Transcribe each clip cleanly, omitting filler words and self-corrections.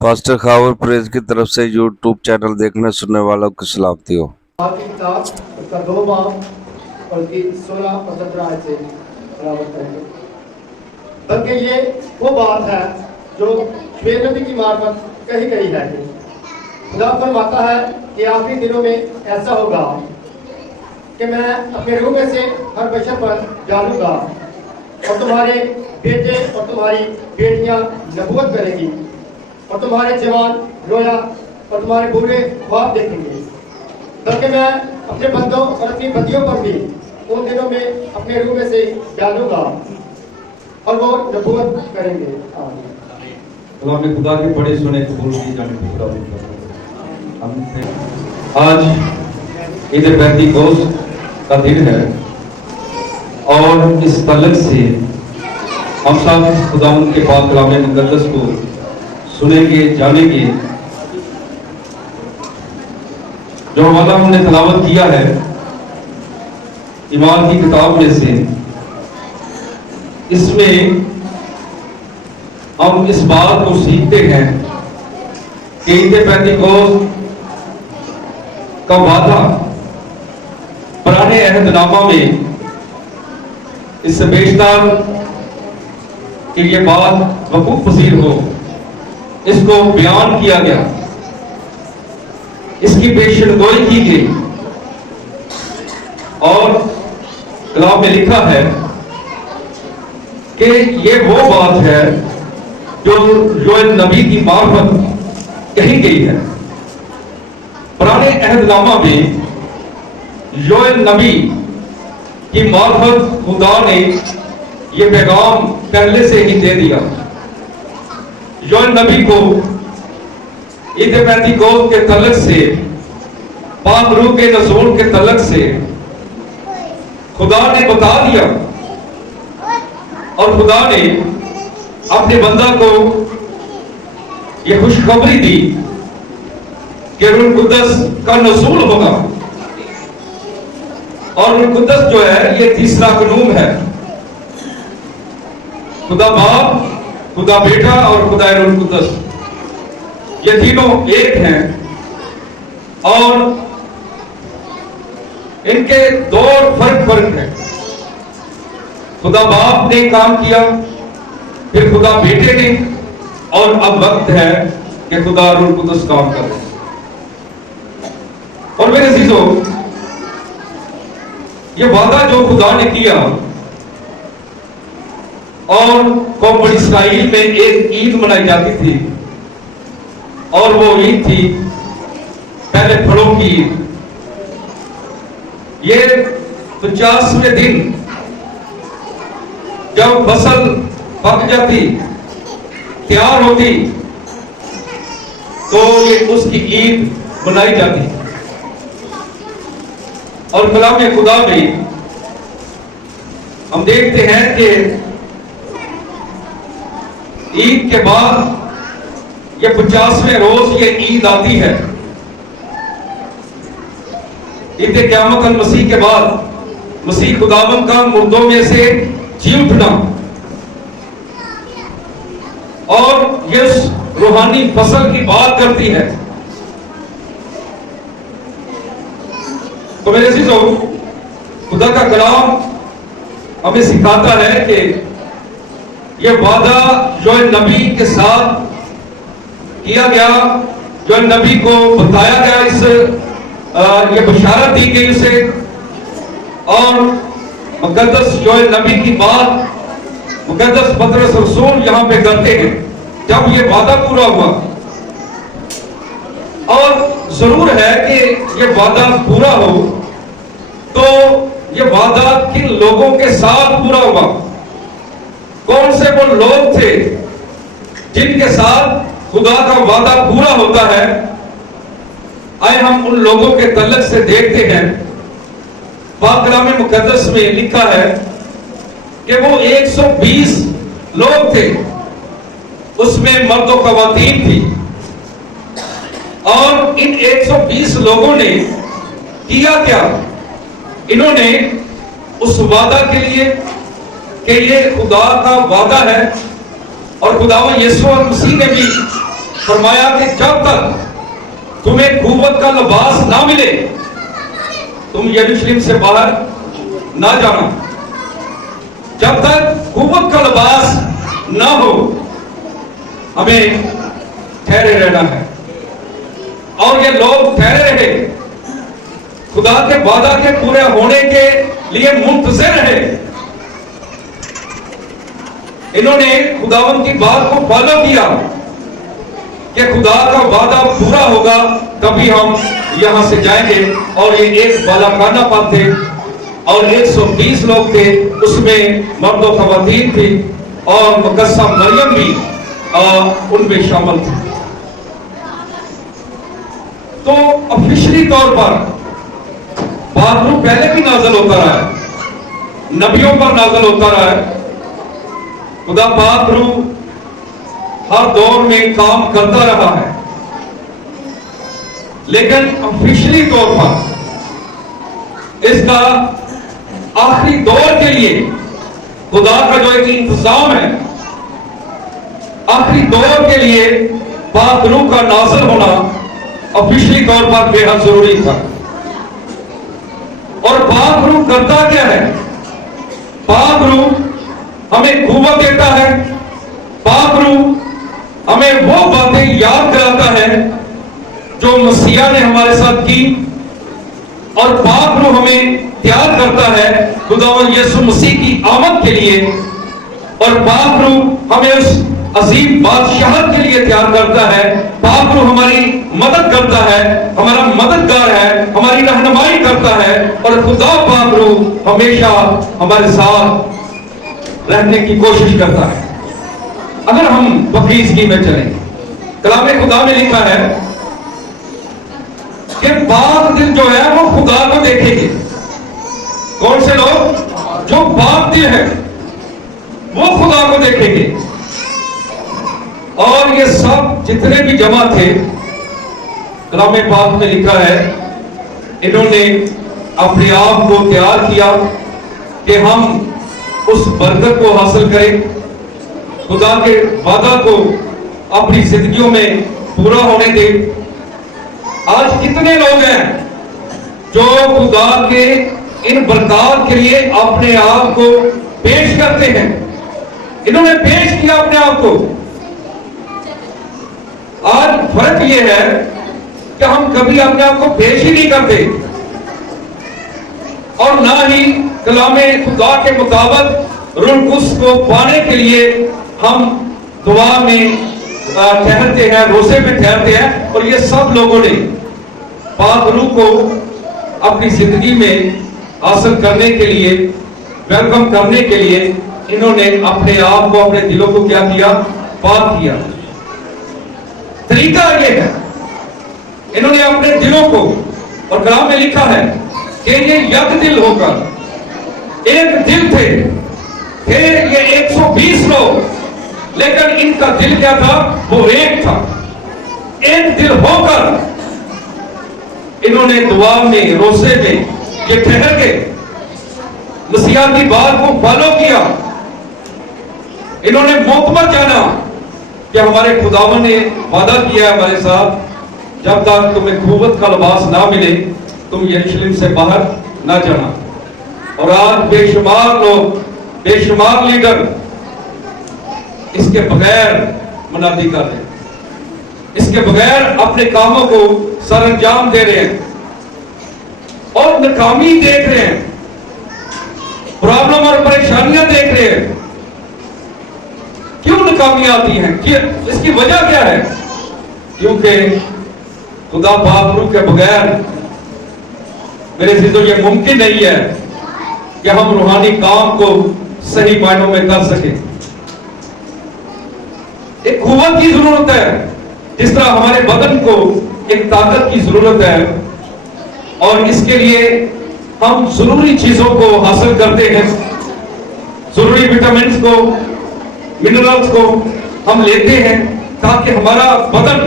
Pastor Khawar پریز کی طرف سے یوٹیوب چینل دیکھنے سننے والوں کی سلامتی ہو۔ کی کتاب اس کا 2 باب اور اس کی 16 اور 17 آیت سے تلاوت کریں گے۔ بلکہ یہ وہ بات ہے جو شعیب نبی کی معرفت کہی گئی ہے کہ خدا فرماتا ہے کہ آخری دنوں میں ایسا ہوگا کہ میں اپنے روح میں سے ہر بشر پر ڈالوں گا اور تمہارے بیٹے اور تمہاری بیٹیاں نبوت کریں گی اور تمہارے جوان رویا اور تمہارے بوڑھے خواب دیکھیں گے۔ بلکہ میں اپنے بندوں اور اپنی بندیوں پر بھی ان دنوں میں اپنے روح میں سے ڈالوں گا اور وہ نبوت کریں گے۔ کلام خدا کے بڑے سنے قبول کی جانے خدا آج عید پینتیکوست کا دن ہے اور اس تعلق سے ہم سب خدا ان کے پاک کلام مقدس کو سنیں گے، جانیں گے۔ جو ہمارا ہم نے تلاوت کیا ہے ایمان کی کتاب میں سے، اس میں ہم اس بات کو سیکھتے ہیں کہ عید پینتیکوست کا وعدہ پرانے عہد نامہ میں اس سے بیشتر کہ یہ بات وقوع پذیر ہو، اس کو بیان کیا گیا، اس کی پیشن گوئی کی گئی اور کلام میں لکھا ہے کہ یہ وہ بات ہے جو یوئیل نبی کی معرفت کہی گئی ہے۔ پرانے عہد نامہ میں یوئیل نبی کی معرفت خدا نے یہ پیغام پہلے سے ہی دے دیا۔ یوئیل نبی کو عید پینتیکوست کے تعلق سے، پاک روح کے نزول کے تعلق سے خدا نے بتا دیا اور خدا نے اپنے بندہ کو یہ خوشخبری دی کہ روح القدس کا نزول ہوگا، اور روح القدس جو ہے یہ تیسرا قانون ہے۔ خدا باپ، خدا بیٹا اور خدا روح القدس یہ تینوں ایک ہیں اور ان کے دور فرق ہے۔ خدا باپ نے کام کیا، پھر خدا بیٹے نے، اور اب وقت ہے کہ خدا روح القدس کام کرے۔ اور میرے عزیزو، یہ وعدہ جو خدا نے کیا، اور قوم بنی اسرائیل میں ایک عید منائی جاتی تھی اور وہ عید تھی پہلے پھلوں کی عید۔ یہ 50ویں دن جب فصل پک جاتی، تیار ہوتی، تو یہ اس کی عید منائی جاتی۔ اور کلام خدا میں ہم دیکھتے ہیں کہ عید کے بعد یہ 50ویں روز یہ عید آتی ہے، عید قیامت المسیح کے بعد مسیح خداوند کا مردوں میں سے جی اٹھنا، اور یہ اس روحانی فصل کی بات کرتی ہے۔ تو میرے عزیزو، خدا کا کلام ہمیں سکھاتا ہے کہ یہ وعدہ یوئیل نبی کے ساتھ کیا گیا، یوئیل نبی کو بتایا گیا، یہ بشارت دی گئی اسے، اور مقدس یوئیل نبی کی بات مقدس پطرس رسول یہاں پہ کرتے ہیں جب یہ وعدہ پورا ہوا۔ اور ضرور ہے کہ یہ وعدہ پورا ہو تو یہ وعدہ کن لوگوں کے ساتھ پورا ہوا، کون سے وہ لوگ تھے جن کے ساتھ خدا کا وعدہ پورا ہوتا ہے۔ آئے ہم ان لوگوں کے تعلق سے دیکھتے ہیں۔ پاک کلام مقدس میں لکھا ہے کہ وہ 120 لوگ تھے، اس میں مرد و خواتین تھی، اور ان 120 لوگوں نے کیا کیا؟ انہوں نے اس وعدہ کے لیے کہ یہ خدا کا وعدہ ہے، اور خداوند یسوع مسیح نے بھی فرمایا کہ جب تک تمہیں قوت کا لباس نہ ملے تم یروشلم سے باہر نہ جانا. جب تک قوت کا لباس نہ ہو ہمیں ٹھہرے رہنا ہے. اور یہ لوگ ٹھہرے رہے, خدا کے وعدہ کے پورے ہونے کے لیے منتظر رہے. انہوں نے خداوند کی بات کو فالو کیا کہ خدا کا وعدہ پورا ہوگا تبھی ہم یہاں سے جائیں گے. اور یہ ایک بالاخانہ پد تھے اور 120 لوگ تھے, اس میں مرد و خواتین تھی اور مقدسہ مریم بھی ان میں شامل تھی. تو آفیشلی طور پر پاک روح پہلے بھی نازل ہوتا رہا ہے, نبیوں پر نازل ہوتا رہا ہے. خدا پاک روح ہر دور میں کام کرتا رہا ہے, لیکن آفیشلی طور پر اس کا آخری دور کے لیے خدا کا جو ایک انتظام ہے, آخری دور کے لیے پاک روح کا نازل ہونا آفیشلی طور پر بے حد ضروری تھا. اور پاک روح کرتا کیا ہے؟ پاک روح ہمیں قوت دیتا ہے, پاک روح ہمیں وہ باتیں یاد کراتا ہے جو مسیح نے ہمارے ساتھ کی, اور پاک روح ہمیں تیار کرتا ہے خداوند یسوع مسیح کی آمد کے لیے. اور پاک روح ہمیں اس عظیم بادشاہت کے لیے تیار کرتا ہے. پاک روح ہماری مدد کرتا ہے, ہمارا مددگار ہے, ہماری رہنمائی کرتا ہے. اور خدا پاک روح ہمیشہ ہمارے ساتھ رہنے کی کوشش کرتا ہے. اگر ہم بخیزگی میں چلیں, کلام خدا میں لکھا ہے کہ پاک دل جو ہے وہ خدا کو دیکھیں گے. کون سے لوگ؟ جو پاک دل ہے وہ خدا کو دیکھیں گے. اور یہ سب جتنے بھی جمع تھے, کلام پاک میں لکھا ہے انہوں نے اپنے آپ کو تیار کیا کہ ہم اس برکت کو حاصل کریں, خدا کے وعدہ کو اپنی زندگیوں میں پورا ہونے دیں. آج کتنے لوگ ہیں جو خدا کے ان برکات کے لیے اپنے آپ کو پیش کرتے ہیں؟ انہوں نے پیش کیا اپنے آپ کو. آج فرق یہ ہے کہ ہم کبھی اپنے آپ کو پیش ہی نہیں کرتے, اور نہ ہی کلام خدا کے مطابق روح القدس کو پانے کے لیے ہم دعا میں ٹھہرتے ہیں, روزے میں ٹھہرتے ہیں. اور یہ سب لوگوں نے پاک روح کو اپنی زندگی میں حاصل کرنے کے لیے, ویلکم کرنے کے لیے انہوں نے اپنے آپ کو, اپنے دلوں کو کیا کیا؟ پاک کیا. طریقہ یہ ہے, انہوں نے اپنے دلوں کو, اور کلام میں لکھا ہے کہ یہ یک دل ہو کر ایک دل تھے یہ 120 لوگ, لیکن ان کا دل کیا تھا؟ وہ ایک تھا. ایک دل ہو کر انہوں نے دعا میں, روزے میں یہ ٹھہر کے مسیح کی بات کو فالو کیا. انہوں نے معتبر جانا کہ ہمارے خداوند نے وعدہ کیا ہے ہمارے ساتھ, جب تک تمہیں قوت کا لباس نہ ملے تم یروشلم سے باہر نہ جانا. اور آج بے شمار لوگ, بے شمار لیڈر اس کے بغیر منادی کر رہے ہیں, اس کے بغیر اپنے کاموں کو سر انجام دے رہے ہیں اور ناکامی دیکھ رہے ہیں, پرابلم اور پریشانیاں دیکھ رہے ہیں. کیوں ناکامیاں آتی ہیں؟ اس کی وجہ کیا ہے؟ کیونکہ خدا پاک روح کے بغیر میرے عزیزو یہ ممکن نہیں ہے کہ ہم روحانی کام کو صحیح معنوں میں کر سکیں. ایک قوت کی ضرورت ہے, جس طرح ہمارے بدن کو ایک طاقت کی ضرورت ہے, اور اس کے لیے ہم ضروری چیزوں کو حاصل کرتے ہیں, ضروری وٹامنز کو, منرلز کو ہم لیتے ہیں تاکہ ہمارا بدن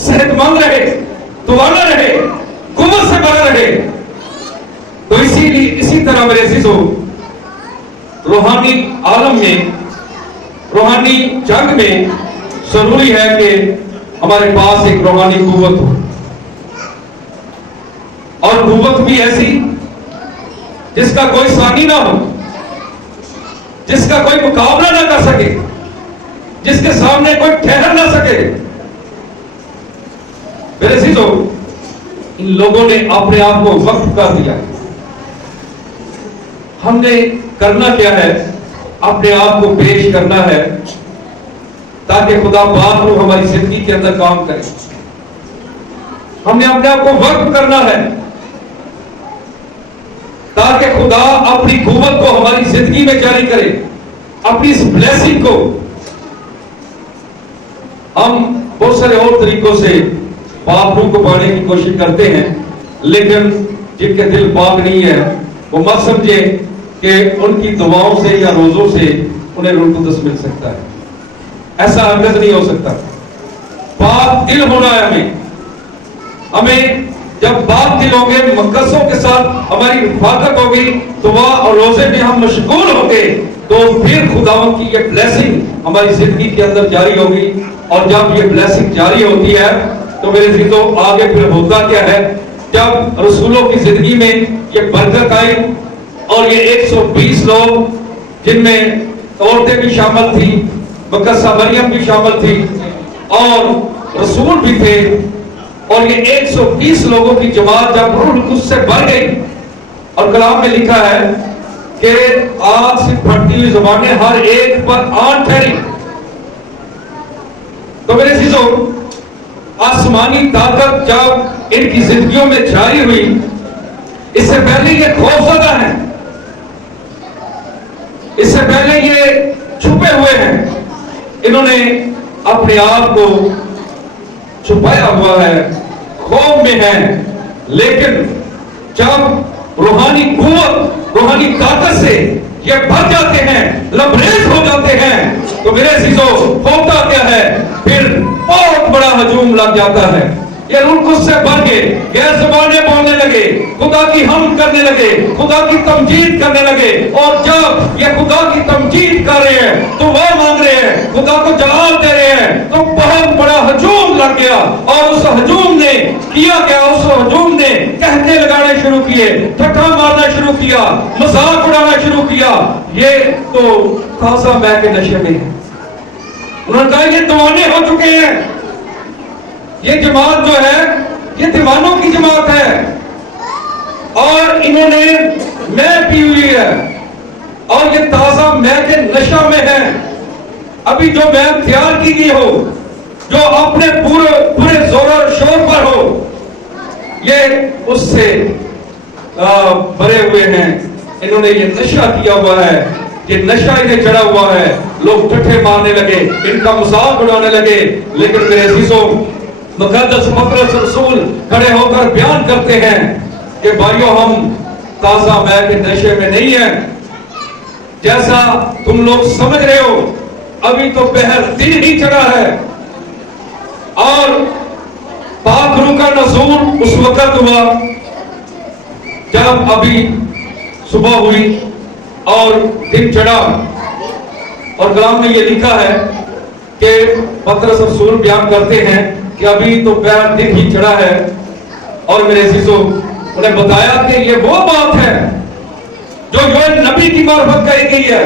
صحت مند رہے, توانا رہے, قوت سے بھرا رہے. تو اسی طرح میرے عزیزو روحانی عالم میں, روحانی جنگ میں ضروری ہے کہ ہمارے پاس ایک روحانی قوت ہو، اور قوت بھی ایسی جس کا کوئی ثانی نہ ہو، جس کا کوئی مقابلہ نہ کر سکے، جس کے سامنے کوئی ٹھہر نہ سکے۔ میرے عزیزو، ان لوگوں نے اپنے آپ کو وقف کر دیا۔ ہم نے کرنا کیا ہے؟ اپنے آپ کو پیش کرنا ہے تاکہ خدا پاک روح ہماری زندگی کے اندر کام کرے۔ ہم نے اپنے آپ کو وقف کرنا ہے تاکہ خدا اپنی قوت کو ہماری زندگی میں جاری کرے، اپنی اس بلیسنگ کو۔ ہم بہت سارے اور طریقوں سے پاک روح کو پانے کی کوشش کرتے ہیں، لیکن جن کے دل پاک نہیں ہے وہ مت سمجھے کہ ان کی دعاؤں سے یا روزوں سے انہیں روح القدس مل سکتا ہے۔ ایسا ہرگز نہیں ہو سکتا۔ پاک دل ہونا ہے ہمیں جب پاک دل ہوں گے، مقدسوں کے ساتھ ہماری حفاظت ہوگی، دعا اور روزے میں ہم مشغول ہوں گے، تو پھر خداوند کی یہ بلیسنگ ہماری زندگی کے اندر جاری ہوگی۔ اور جب یہ بلیسنگ جاری ہوتی ہے تو میرے عزیزو آگے پھر ہوتا کیا ہے؟ جب رسولوں کی زندگی میں یہ برکت آئی اور یہ 120 لوگ جن میں عورتیں بھی شامل تھیں، مقدسہ مریم بھی شامل تھی اور رسول بھی تھے، اور یہ 120 لوگوں کی جماعت جب روح القدس سے بھر گئی، اور کلام میں لکھا ہے کہ آگ سے پھٹتی ہوئی زبانیں ہر ایک پر آن ٹھہری۔ تو میرے عزیزو، آسمانی طاقت جب ان کی زندگیوں میں جاری ہوئی، اس سے پہلے یہ خوفزدہ ہیں، اس سے پہلے یہ چھپے ہوئے ہیں، انہوں نے اپنے آپ کو چھپایا ہوا ہے، خوف میں ہیں، لیکن جب روحانی قوت، روحانی طاقت سے یہ بھر جاتے ہیں، لبریز ہو جاتے ہیں، تو میرے عزیزو ہوتا کیا ہے؟ پھر بہت بڑا ہجوم لگ جاتا ہے۔ یہ روح القدس سے بھر کے غیر زبانیں بولنے لگے، خدا کی حمد کرنے لگے، خدا کی تمجید کرنے لگے، اور جب یہ خدا کی تمجید کر رہے ہیں تو وہ مانگ رہے ہیں، خدا کو جلال دے رہے ہیں، تو بہت بڑا ہجوم لگ گیا، اور اس ہجوم نے کیا کیا؟ اس ہجوم نے کہتے لگانے شروع کیے، ٹھٹھا مارنا شروع کیا، مذاق اڑانا شروع کیا۔ یہ تو تازہ مے کے نشے میں ہے۔ انہوں نے کہا یہ دیوانے ہو چکے ہیں، یہ جماعت جو ہے یہ دیوانوں کی جماعت ہے، اور انہوں نے مے پی ہوئی ہے، اور یہ تازہ مے کے نشہ میں ہے۔ ابھی جو مے تیار کی گئی ہو، جو اپنے پورے زور اور شور پر ہو، یہ اس سے بھرے ہوئے ہیں۔ انہوں نے یہ نشہ کیا ہوا ہے، یہ نشہ انہیں چڑھا ہوا ہے۔ لوگ ٹھٹھے مارنے لگے، ان کا مذاق اڑانے لگے، لیکن میرے عزیزوں مقدس پطرس رسول کھڑے ہو کر بیان کرتے ہیں کہ بھائیو، ہم تازہ مے کے نشے میں نہیں ہیں، جیسا تم لوگ سمجھ رہے ہو، ابھی تو پہر دن ہی چڑھا ہے، اور پاک روح کا نزول اس وقت ہوا جب ابھی صبح ہوئی اور دن چڑھا۔ اور کلام میں یہ لکھا ہے کہ پطرس رسول بیان کرتے ہیں کہ ابھی تو پہر دن ہی چڑھا ہے، اور میرے عزیزو انہیں بتایا کہ یہ وہ بات ہے جو یوئیل نبی کی معرفت کہی گئی ہے۔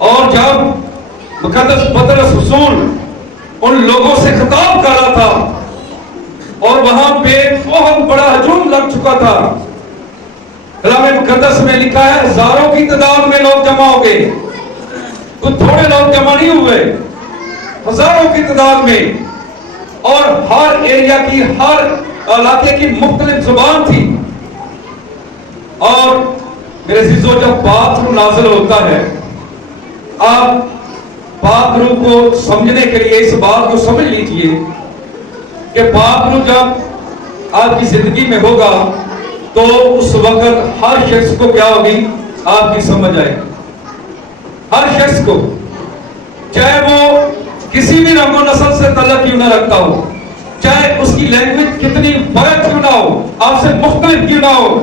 اور جب مقدس پطرس رسول ان لوگوں سے خطاب کر رہا تھا اور وہاں پہ بہت بڑا ہجوم لگ چکا تھا، کلام مقدس میں لکھا ہے ہزاروں کی تعداد میں لوگ جمع ہو گئے، کچھ تھوڑے لوگ جمع نہیں ہوئے، ہزاروں کی تعداد میں، اور ہر ایریا کی، ہر علاقے کی مختلف زبان تھی۔ اور میرے عزیزو، جب پاک روح نازل ہوتا ہے، آپ پاک روح کو سمجھنے کے لیے اس بات کو سمجھ لیجئے کہ پاک روح جب آپ کی زندگی میں ہوگا تو اس وقت ہر شخص کو کیا ہوگی؟ آپ کی سمجھ آئے، ہر شخص کو، چاہے وہ کسی بھی رنگ و نسل سے تعلق کیوں نہ رکھتا ہو، چاہے اس کی لینگویج کتنی فرق کیوں نہ ہو، آپ سے مختلف کیوں نہ ہو،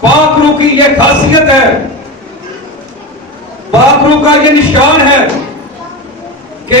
پاک روح کی یہ خاصیت ہے، پاک روح کا یہ نشان ہے کہ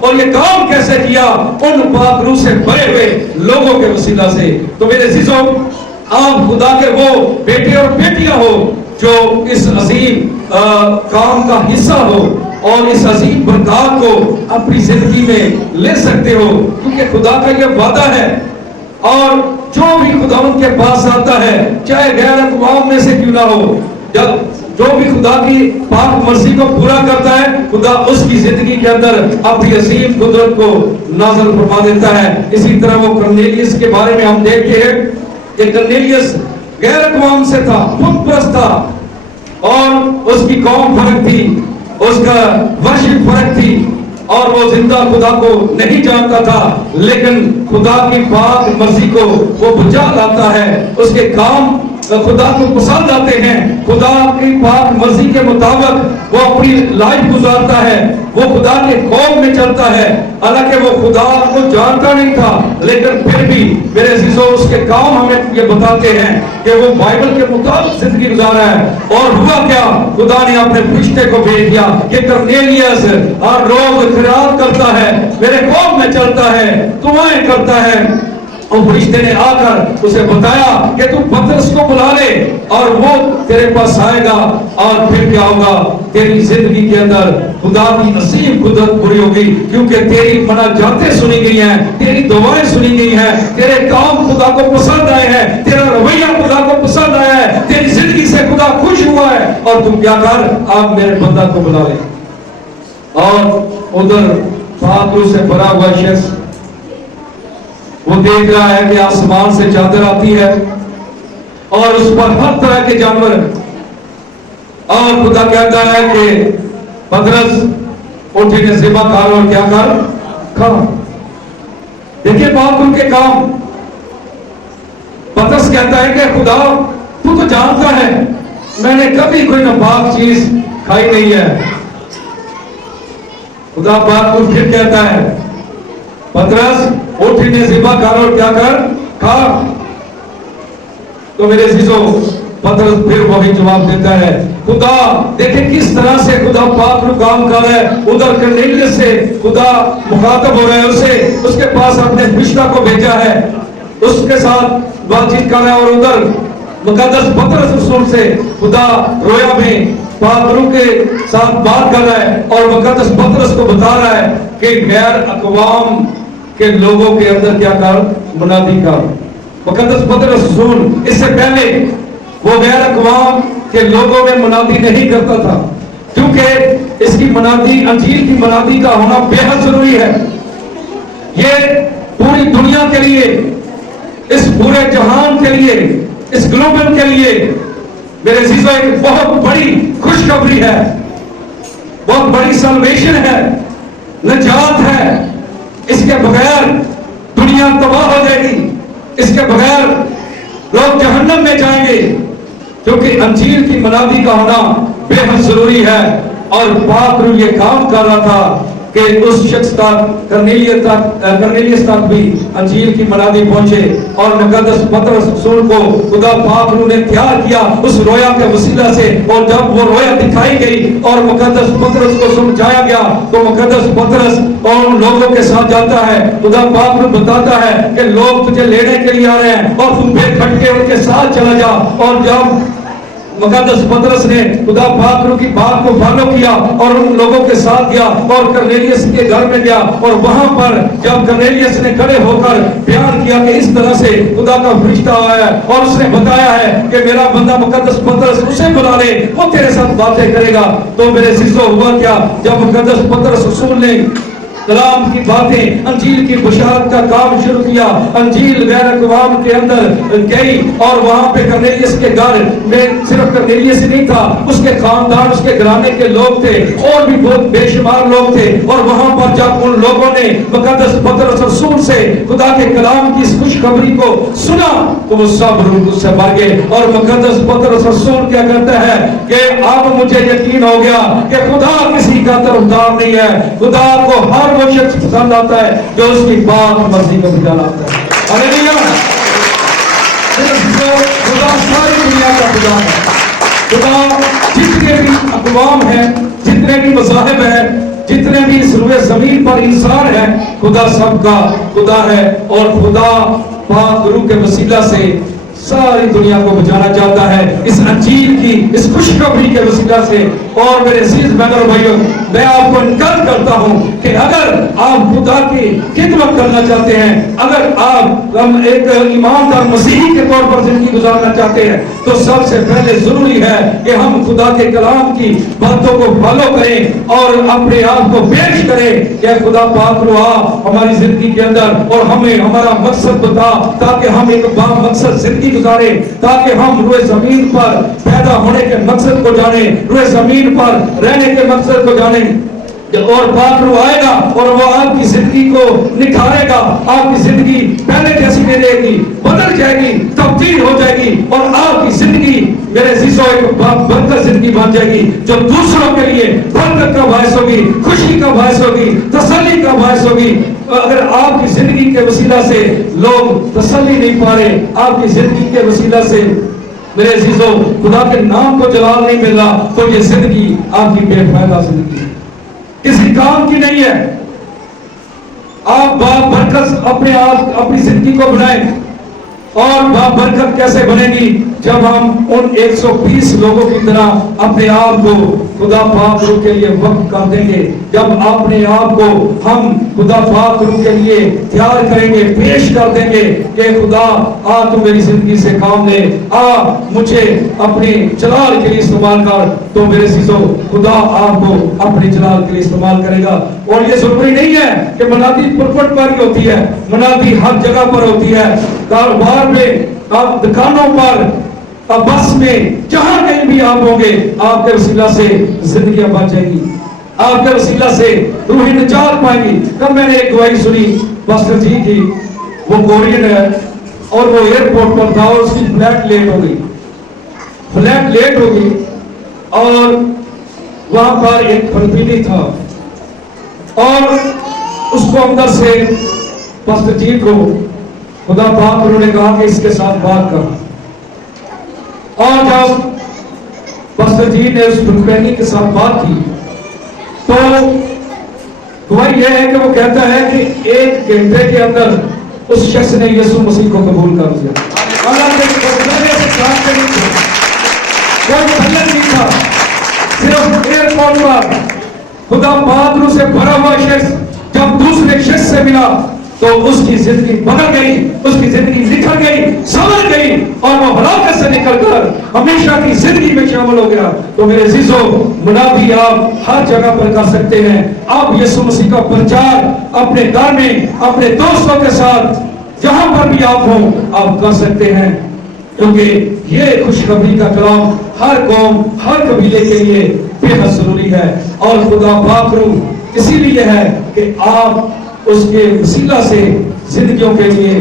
اور یہ کام کیسے کیا؟ ان پاک روح سے بھرے ہوئے لوگوں کے وسیلہ سے۔ تو میرے عزیزوں، آپ خدا کے وہ بیٹے اور بیٹیاں ہو جو اس عظیم کام کا حصہ ہو اور اس عظیم برکات کو اپنی زندگی میں لے سکتے ہو، کیونکہ خدا کا یہ وعدہ ہے، اور جو بھی خدا ان کے پاس آتا ہے چاہے غیر اقوام میں سے کیوں نہ ہو، جو بھی خدا کی پاک مرضی کو پورا کرتا ہے، خدا اس کی زندگی کے اندر اپنی عظیم قدرت کو نازل فرما دیتا ہے۔ اسی طرح وہ کرنیلیس کے بارے میں ہم دیکھتے ہیں کہ کرنیلیس غیر اقوام سے تھا، بت پرست تھا، اور اس کی قوم فرق تھی، اس کا ورشپ فرق تھی، اور وہ زندہ خدا کو نہیں جانتا تھا، لیکن خدا کی پاک مرضی کو وہ بجا لاتا ہے، اس کے کام خدا کو پسند آتے ہیں، خدا کی پاک مرضی کے مطابق وہ اپنی لائف گزارتا ہے، وہ خدا کے قوم میں چلتا ہے، حالانکہ وہ خدا کو جانتا نہیں تھا، لیکن پھر بھی میرے عزیزوں اس کے کام ہمیں یہ بتاتے ہیں کہ وہ بائبل کے مطابق زندگی گزارا ہے۔ اور ہوا کیا؟ خدا نے اپنے فرشتے کو بھیج دیا کہ کرنیلیس ہر روز خیرات کرتا ہے، میرے قوم میں چلتا ہے، دعائیں کرتا ہے، اور فرشتے نے آ کر اسے بتایا کہ تو پترس کو بلا لے اور وہ تیرے پاس آئے گا، اور پھر کیا ہوگا؟ تیری زندگی کے اندر خدا کی عظیم قدرت پوری ہوگی، کیونکہ تیری مناجاتیں سنی گئی ہیں، تیری دعائیں سنی گئی ہیں، تیرے کام خدا کو پسند آئے ہیں، تیرا رویہ خدا کو پسند آیا ہے، تیری زندگی سے خدا خوش ہوا ہے، اور تم کیا کر؟ آپ میرے بندہ کو بلا لے۔ اور ادھر پاک روح سے بھرا ہوا شخص وہ دیکھ رہا ہے کہ آسمان سے چادر آتی ہے اور اس پر ہر طرح کے جانور ہیں، اور خدا کہتا ہے کہ پترس اٹھ کے ذبح کر اور کیا کر؟ کھا۔ دیکھیے پاک روح کے کام۔ پترس کہتا ہے کہ خدا تو جانتا ہے میں نے کبھی کوئی ناپاک چیز کھائی نہیں ہے۔ خدا پاک روح پھر کہتا ہے پترس اٹھ کے ذبح کر اور کیا کر؟ کھا۔ تو میرے عزیزوں پترس پھر وہی جواب دیتا ہے۔ خدا دیکھیں کس طرح سے خدا پاک روح کام کر رہا ہے۔ ادھر کرنیلیس سے خدا مخاطب ہو رہا ہے، اس کے پاس اپنے فرشتہ کو بھیجا ہے، اس کے ساتھ بات چیت کر رہا ہے، اور ادھر مقدس پترس رسول سے خدا رویا میں پاک روح کے ساتھ بات کر رہا ہے، اور مقدس پترس کو بتا رہا ہے کہ غیر اقوام کے لوگوں کے اندر کیا کر؟ منادی کر۔ مقدس پترس رسول اس سے پہلے وہ غیر اقوام کے لوگوں میں منادی نہیں کرتا تھا، کیونکہ اس کی منادی، انجیل کی منادی کا ہونا بے حد ضروری ہے۔ یہ پوری دنیا کے لیے، اس پورے جہان کے لیے، اس گلوبل کے لیے میرے عزیزوں ایک بہت بڑی خوشخبری ہے، بہت بڑی سلویشن ہے، نجات ہے۔ اس کے بغیر دنیا تباہ ہو جائے گی، اس کے بغیر لوگ جہنم میں جائیں گے، کیونکہ انجیل کی منادی کا ہونا بے حد ضروری ہے۔ اور پاک روح یہ کام کر رہا تھا کہ اس شخص تک، کرنیلیس تک بھی انجیل کی منادی پہنچے، اور مقدس پترس رسول کو خدا پاک روح نے تیار کیا اس رویا کے وسیلہ سے، اور جب وہ رویا دکھائی گئی اور مقدس پترس کو سمجھایا گیا تو مقدس پترس اور ان لوگوں کے ساتھ جاتا ہے۔ خدا پاک روح بتاتا ہے کہ لوگ تجھے لینے کے لیے آ رہے ہیں، اور تم پھر کھٹ کے ان کے ساتھ چلا جا۔ اور جب مقدس پترس نے خدا پاک روح کی بات کو فالو کیا اور ان لوگوں کے ساتھ گیا اور کرنیلیس کے گھر میں گیا، اور وہاں پر جب کرنیلیس نے کھڑے ہو کر بیان کیا کہ اس طرح سے خدا کا فرشتہ آیا ہے اور اس نے بتایا ہے کہ میرا بندہ مقدس پترس اسے بلا لے، وہ تیرے ساتھ باتیں کرے گا، تو میرے عزیزو ہوا کیا؟ جب مقدس پترس رسول نے کلام کی باتیں، انجیل کی بشارت کا کام شروع کیا، انجیل غیر اقوام کے اندر گئی، اور وہاں پہ کرنیلیس کے گھر میں صرف کرنیلیس ہی نہیں تھا، اس کے خاندان، اس کے گھرانے کے لوگ تھے، اور بھی بہت بے شمار لوگ تھے۔ اور وہاں پر جب ان لوگوں نے مقدس پترس رسول سے خدا کے کلام کی اس خوشخبری کو سنا تو وہ سب روح سے بھر گئے، اور مقدس پترس رسول کیا کرتا ہے کہ اب مجھے یقین ہو گیا کہ خدا کسی کا طرفدار نہیں ہے، خدا کو ہر وہ شخص پسند آتا ہے جو اس کی پاک مرضی کو بجا لاتا ہے۔ ہاللیلویا! خدا ساری دنیا کا خدا ہے۔ خدا جتنے بھی اقوام ہیں، جتنے بھی مذاہب ہیں، جتنے بھی اس روئے زمین پر انسان ہے خدا سب کا خدا ہے، اور خدا پاک روح کے وسیلہ سے ساری دنیا کو بچانا چاہتا ہے اس انجیل کی اس خوشخبری کے وسیلہ سے۔ اور میرے عزیز بہنوں اور بھائیوں، میں آپ کو انکار کرتا ہوں کہ اگر آپ خدا کی خدمت کرنا چاہتے ہیں، اگر آپ ایک ایماندار مسیحی کے طور پر زندگی گزارنا چاہتے ہیں، تو سب سے پہلے ضروری ہے کہ ہم خدا کے کلام کی باتوں کو فالو کریں اور اپنے آپ کو پیش کریں کہ خدا پاک روا ہماری زندگی کے اندر اور ہمیں ہمارا مقصد بتا، تاکہ ہم ایک با مقصد زندگی گزاریں، تاکہ ہم روئے زمین پر پیدا ہونے کے مقصد کو جانیں، روئے زمین پر رہنے کے مقصد کو جانیں۔ اور پاک روح آئے گا اور وہ آپ کی زندگی کو نکھارے گا، آپ کی زندگی پہلے جیسی نہیں رہے گی، بدل جائے گی، تبدیل ہو جائے گی، اور آپ کی زندگی میرے عزیزوں ایک برکت زندگی بن جائے گی جو دوسروں کے لیے برکت کا باعث ہوگی، خوشی کا باعث ہوگی، تسلی کا باعث ہوگی۔ اگر آپ کی زندگی کے وسیلہ سے لوگ تسلی نہیں پا رہے، آپ کی زندگی کے وسیلہ سے میرے عزیزوں خدا کے نام کو جلال نہیں مل رہا، تو یہ زندگی آپ کی بے فائدہ زندگی ہے، کسی کام کی نہیں ہے۔ آپ بابرکت اپنے آپ اپنی زندگی کو بنائیں، اور بابرکت کیسے بنے گی؟ جب ہم ان 120 لوگوں کی طرح اپنے آپ کو خدا پاک روح کے لیے وقف کر دیں گے، جب اپنے آپ کو ہم خدا پاک روح کے لیے تیار کریں گے، پیش کر دیں گے کہ خدا آ تو میری زندگی سے کام لے، آ مجھے اپنے جلال کے لیے استعمال کر، تو میرے عزیزوں خدا آپ کو اپنے جلال کے لیے استعمال کرے گا۔ اور یہ ضروری نہیں ہے کہ منادی پرپٹ پر ہی ہوتی ہے، منادی ہر جگہ پر ہوتی ہے، کاروبار میں، آپ دکانوں پر، بس میں، جہاں کہیں بھی آپ ہوں گے، آپ کے وسیلہ سے زندگیاں بچ جائیں گی، آپ کے وسیلہ سے روحی نجات پائیں گی۔ کب میں نے ایک گواہی سنی پاسٹر جی کی، وہ کورین ہے اور وہ ایئرپورٹ پر تھا اور اس کی فلائٹ لیٹ ہو گئی، فلائٹ لیٹ ہو گئی، اور وہاں پر ایک فلپینی تھا اور اس کو اندر سے پاسٹر جی کو خدا پاک انہوں نے کہا کہ اس کے ساتھ بات کر، اور جب پاسٹر جی نے اس فلپینی کے ساتھ بات کی تو گواہی یہ ہے کہ وہ کہتا ہے کہ 1 گھنٹے کے اندر اس شخص نے یسوع مسیح کو قبول کر لیا۔ کوئی خلل نہیں تھا، صرف ایئرپورٹ پر خدا پاک روح سے بھرا ہوا شخص جب دوسرے شخص سے ملا تو اس کی زندگی بدل گئی، اس کی زندگی نکھر گئی، سنور گئی، اور وہ ہلاکت سے نکل کر ہمیشہ کی زندگی میں شامل ہو گیا۔ تو میرے عزیزوں منادی آپ ہر جگہ پر کر سکتے ہیں، آپ یسوع مسیح کا پرچار اپنے گھر میں، اپنے دوستوں کے ساتھ، جہاں پر بھی آپ ہوں آپ کر سکتے ہیں، کیونکہ یہ خوشخبری کا کلام ہر قوم، ہر قبیلے کے لیے بے حد ضروری ہے۔ اور خدا پاک روح اسی لیے ہے کہ آپ اس کے وسیلہ سے زندگیوں کے لیے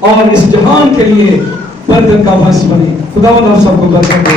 اور اس جہان کے لیے برکت کا باعث بنے۔ خداوند آپ سب کو برکت دے۔